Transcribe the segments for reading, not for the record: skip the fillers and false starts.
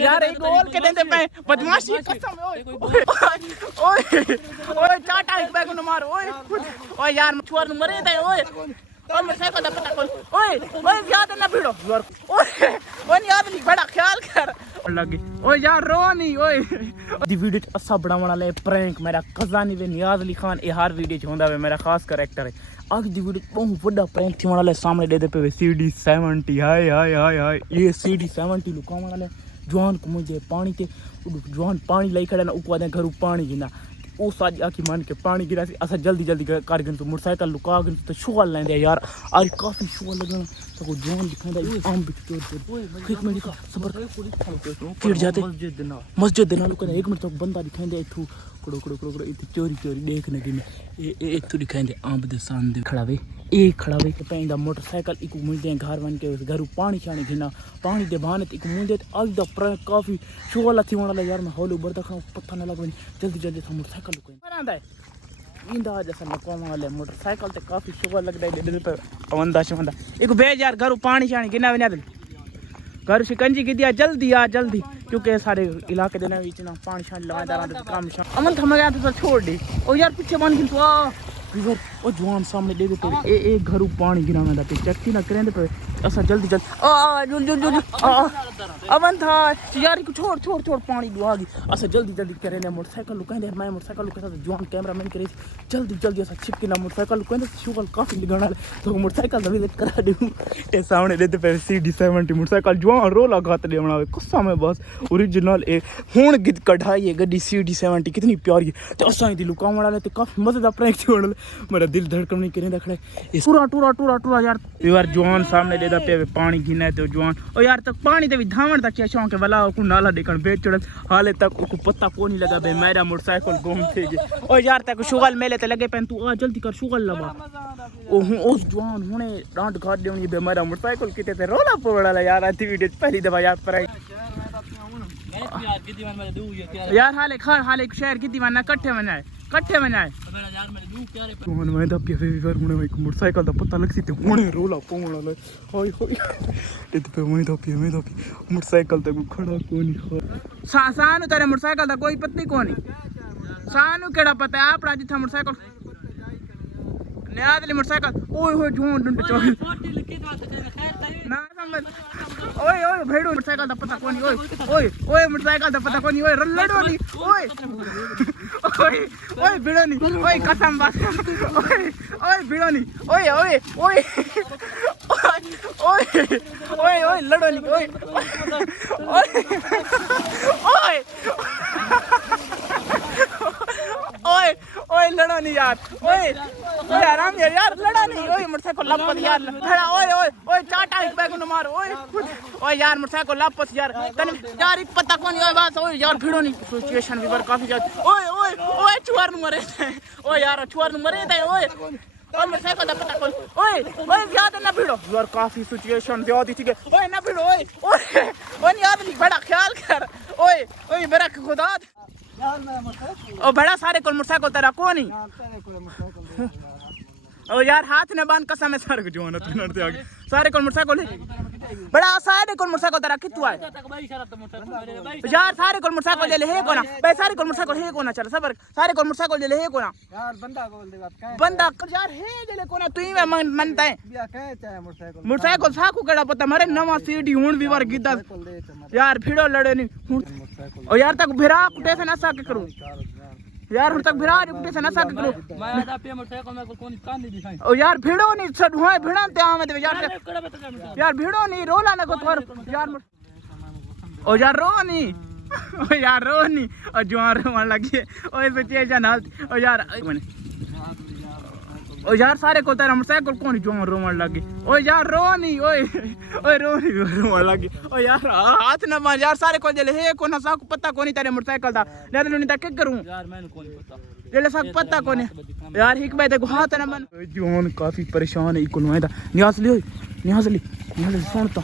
यार एक गोल के देते पे बदमाशी कसम ओए ओए चाटा एक बैग न मार ओए यार मछुआर न मरे दे ओए मैं से को पता कौन ओए याद ना भिड़ो ओए याद नहीं बड़ा ख्याल कर लगी ओए यार रो नहीं ओए दी वीडियो असा बनाने वाले प्रैंक मेरा कजानी वे नियाज अली खान ए हर वीडियो च होंदा वे मेरा खास करैक्टर है आज दी वीडियो बहुत बड़ा प्रैंक थी वाला सामने दे पे CD70 हाय हाय हाय हाय ये CD70 लुका वाला जवान को मुझे पानी ते जवान पानी लाई खड़ा ना ऊपर घर पानी गिना ओ साजी आखी मान के पानी गिरा असा जल्दी जल्दी कर गन तो मोटरसाइकिल लुका गन तो शुगल लेंदे यार आज काफी शुगल लगना तो को जवान दिखांदा आम बिच चोर एक मिनट का सबर फिर जाते मस्जिद देना लुका एक मिनट तक बंदा दिखांदे इथू कड़ो इथे चोरी चोरी देखने की ए इथू दिखांदे आम दे सामने खड़ा वे के पैंदा मोटरसाइकिल इको मुंदे घर वन के घर पानी छानी घिना पानी दे बहाने इको मुंदे आज द प्रैंक काफी शुगल थी वाला यार मैं हौले ऊपर तक पत्थर न लगवनी जल्दी था मोटरसाइकिल लुका बरांदा इंदा जैसा लकोम वाले मोटरसाइकिल ते काफी शुगर लगदा है दिल पे अवंदा शवंदा एक भेज यार घर पानी शानी गिना विना दिल घर शिकंजी की दिया जल्दी क्योंकि सारे इलाके देना बीच ना पानी शानी लगादार आंदे काम शाम अमन थम गया तो छोड़ दी ओ यार पीछे बन गिन तो रिवर ओ जवान सामने दे पे ए घरू पानी गिना में पे चक्की ना करेंदे पे असा जल्दी जुल अमन था यार को छोड़ पानी दुआगी असा जल्दी करेंदे मोटरसाइकिल लुकांदे मैं मोटरसाइकिल लुका जवान कैमरामैन करे जल्दी असा छिपके ना मोटरसाइकिल लुकांदे शुगल काफी लगाना तो मोटरसाइकिल दबी करा दे ते सामने दे पे CD70 मोटरसाइकिल जवान रोला गात दे बनावे गुस्सा में बस ओरिजिनल ए हुन गिद कढ़ाई है गड्डी CD70 कितनी प्यारी है तो असा दी लुका वाला ते काफी मजेदार प्रैंक थी वाला मेरा दिल धड़कन नहीं करे खड़े टूरा यार जवान सामने दे पे पानी गिना तो जवान और यार तक पानी ते भी धावण तक शौक है वाला को नाला देखन बेच चढ़ हाले तक को पता को नहीं लगा बे मेरा मोटरसाइकिल गुम थे जे और यार तक शुगल मेले ते लगे पेन तू आ जल्दी कर शुगल लबा ओ उस जवान हुने डांट घाट देवनी बे मेरा मोटरसाइकिल किते ते रोला पड़ला यार आती वीडियो पहली दफा यार पर यार हाले शहर की दीवाना कट्ठे बनाए मैं तो अपनी फेवर होने में मोटरसाइकिल दा पता लग सी ते होने रोला पाउण वाला हाय ते पे मैं तो मोटरसाइकिल तक खड़ा कोनी सानू तेरे मोटरसाइकिल दा कोई पत्ती कोनी सानू केड़ा पता है आपड़ा जिथा मोटरसाइकिल नयादली मोटरसाइकिल ओए जोन डंड चोल ना समझ ओए भेड़ो मोटरसाइकिल दा पता कोनी ओए मोटरसाइकिल दा पता कोनी ओए लड़ो नी ओए भिड़ो नी ओए कसम बस ओए भिड़ो नी ओए लड़ो नी ओए लड़ो नहीं यार ओए आराम यार लड़ा नहीं ओए मोटरसाइकिल लापस यार खड़ा ओए चाटा एक बैग न मार ओए यार मोटरसाइकिल लापस यार तने यार पता कोनी ओए बस ओए यार भिड़ो नहीं सिचुएशन भी बर काफी ज्यादा ओए छुआर न मरे ओए यार छुआर न मरे दे ओए मोटरसाइकिल दा पता कोनी ओए ज्यादा ना भिड़ो यार काफी सिचुएशन ज्यादा थी ओए ना भिड़ो ओए यार नहीं बड़ा ख्याल कर ओए मेरा खुदा ओ बड़ा सारे को मोटरसाइकिल तेरा को नहीं ओ यार हाथ ने बांध कसम है सर को जोन ते आगे सारे को मोटरसाइकिल बड़ा सारे को मोटरसाइकिल तेरा कितु है यार सारे को मोटरसाइकिल ले हे कोना बे सारे को मोटरसाइकिल हे कोना चल सबर सारे को मोटरसाइकिल ले हे कोना यार बंदा बोल दे बात का बंदा यार हे ले कोना तू ही में मनता है बिया कहे चाहे मोटरसाइकिल साकू केड़ा पता मारे नवा सीडी हुन भी बार गिद्दा यार फिड़ो लड़े नहीं ओ यार तक भिरा कुटे से ना साके करू यार हुन तक भिरा कुटे से ना साके करू मैं दा पे मोटरसाइकिल में कोनी कान नहीं दिखाई ओ यार भिड़ो नहीं छड होए भिड़ा ते आवे दे यार भिड़ो नहीं रोला ना को तोर यार ओ यार रो नहीं ओ जवान रोने लगी ओए सिचुएशन हाल ओ यार सारे को तेरा मोटरसाइकिल कौन जवान रोने लगी ओ यार रो नहीं रोने लगी ओ यार हाथ ना मार यार सारे को जले हे को ना सा पता कोनी तेरे मोटरसाइकिल दा ले नी तक करूं यार मैंने कोनी पता जले सा पता कोनी यार हिक बाय देखो हाथ ना मन जवान काफी परेशान है इको नोएदा नियाज ली सुनता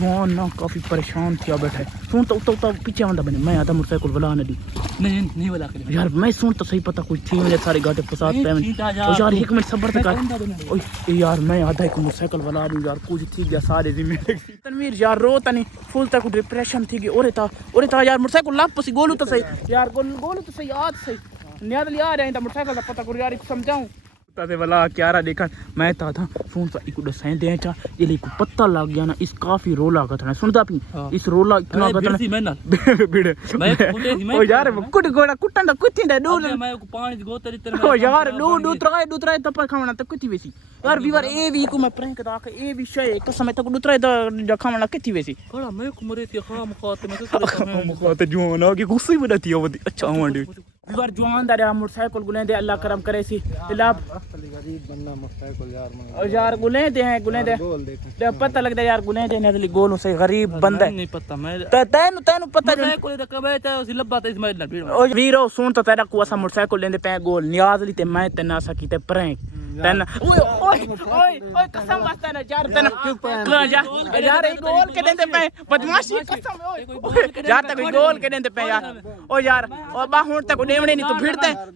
जवान ना काफी परेशान थिया बैठा सुन तो उतना पीछे आंदा बने मैं आधा मोटरसाइकिल वाला आने दी नहीं वाला यार मैं सुन तो सही पता कुछ थी मेरे सारे गाटे फसाद पे ओ यार एक मिनट सब्र तक ओए यार मैं आधा एक मोटरसाइकिल वाला आदमी यार कुछ थी गया सारे जिम्मे तनवीर यार रो तनी फुल तक डिप्रेशन थी गई ओरे था यार मोटरसाइकिल लाप सी गोलू तो सही यार गोलू तो सही याद सही नियाद लिया रहे था मोटरसाइकिल का पता कर यार समझाऊं ताते वाला क्या रहा देखा मैं था फोन सा एक दसाई दे चा ये ले को पता लग गया ना इस काफी रोला का था सुनता पी इस रोला इतना का था बिड़े मैं ओ यार कुट गोड़ा कुटन दा कुथी दे दो मैं को पानी गोतरी तेरे ओ यार दो त्राय तप खावना त कुथी वेसी यार बीवर ए वी को मैं प्रैंक दा के ए विषय कसम तक दो त्राय दा खावना कुथी वेसी कोला मैं को मरे ती खाम खाते मैं खाम खाते जोन आ के गुस्से में थी अच्छा वांडे बीवर जवान दा मोटरसाइकिल गुले दे अल्लाह करम करे सी इला गरीब बंदा मोटरसाइकिल यार और यार गुले दे पता लगदा यार गुले दे ने गोल से गरीब बंदा नहीं पता मैं तैनु पता नहीं कोई दा कबे ता उसी लब्बा ते इसमाइल ना ओ वीरो सुन तो तेरा को असा मोटरसाइकिल लेंदे पे गोल नियाज ली ते मैं ते ना सकी ते प्रैंक तन ओए कसम वास्ता ना यार तन यार एक गोल के देंदे पे बदमाशी कसम ओए यार तक गोल के देंदे पे यार ओ यार ओ बा हुन तक देवणे नहीं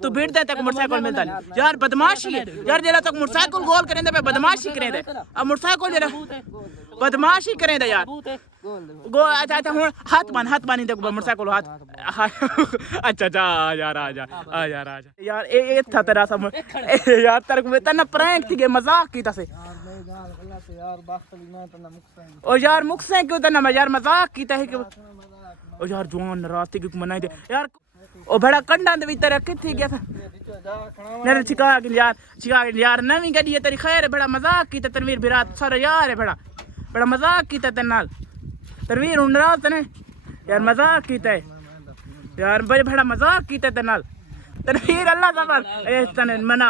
तू भिड़ते तक मोटरसाइकिल मिलता यार बदमाशी है यार जेला तक मोटरसाइकिल गोल करें दे पे बदमाशी करें दे अब मोटरसाइकिल जेला बदमाशी करें दे यार गो अच्छा हुन हाथ बानी दे मोटरसाइकिल हाथ अच्छा आ जा यार ए था तेरा सब यार तेरे को तना प्रैंक थी मजाक की तसे यार वास्तविक में तना मुक्सें ओ यार मुक्सें क्यों तना यार मजाक की है कि ओ यार जवान रात की मनाई दे यार ओ बड़ा कंडा दे भीतर किथे गया था यार छिका यार नवी गड्डी है तेरी खैर बड़ा मजाक की तनवीर भी रात सारा यार है बड़ा मजाक की तेरे नाल तनवीर उन रात ने यार मजाक की ते यार बड़ा मजाक की तेरे नाल तनवीर अल्लाह सबर ए तने मना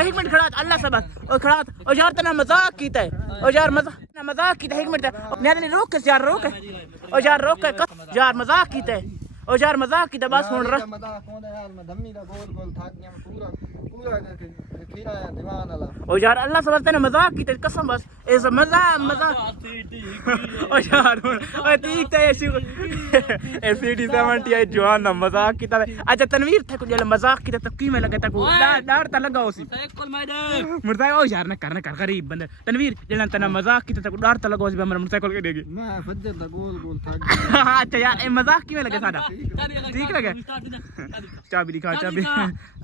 एक मिनट खड़ा अल्लाह सबर ओ खड़ा ओ यार तना मजाक की ते ओ यार मजाक की ते एक मिनट ने रोक यार रोक ओ यार रोक यार मजाक की ते ओ यार मजाक की बस सुन रहा मजाक होने यार मैं धम्मी का गोल थाक गया पूरा खीरा है दीवान वाला ओ यार अल्लाह समझते ना मजाक की कसम बस ऐसा मजाक ओ यार ओ ठीक है एसीडी 78 जवान ना मजाक की अच्छा तनवीर था कुछ मजाक की तक की में लगा तक डर ता लगा उसी मोटरसाइकिल ओ यार ना कर गरीब बंदे तनवीर जेला तना मजाक की तक डर ता लगा उसी मेरा मोटरसाइकिल के देगी मैं फज्जर दा गोल थाक अच्छा यार ए मजाक की में लगे सादा ठीक लगे चाबी दिखा चाबी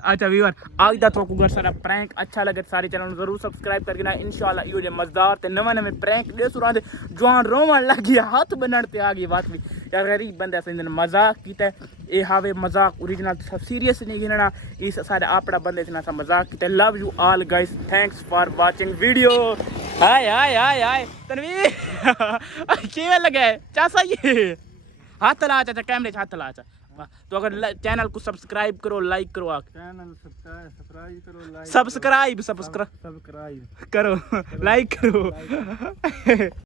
अच्छा व्यूअर आज दा तो को सारा प्रैंक अच्छा लगे सारे चैनल जरूर सब्सक्राइब करके ना इंशाल्लाह यो जे मजेदार ते नवे प्रैंक दे सुरा दे जवान रोवन लग गया हाथ बनन ते आ गई बात भी यार गरीब बंदे से मजाक कीता ए हावे मजाक ओरिजिनल सब सीरियस नहीं गिनना इस सारे आपड़ा बंदे से ना मजाक कीता love you all guys thanks for watching video hi Tanveer किवें लगे चासा ये हाथ ला चाचा कैमरे हाथ ला चाचा तो अगर चैनल को सब्सक्राइब करो लाइक करो चैनल सब्सक्राइब करो लाइक सब्सक्राइब करो लाइक करो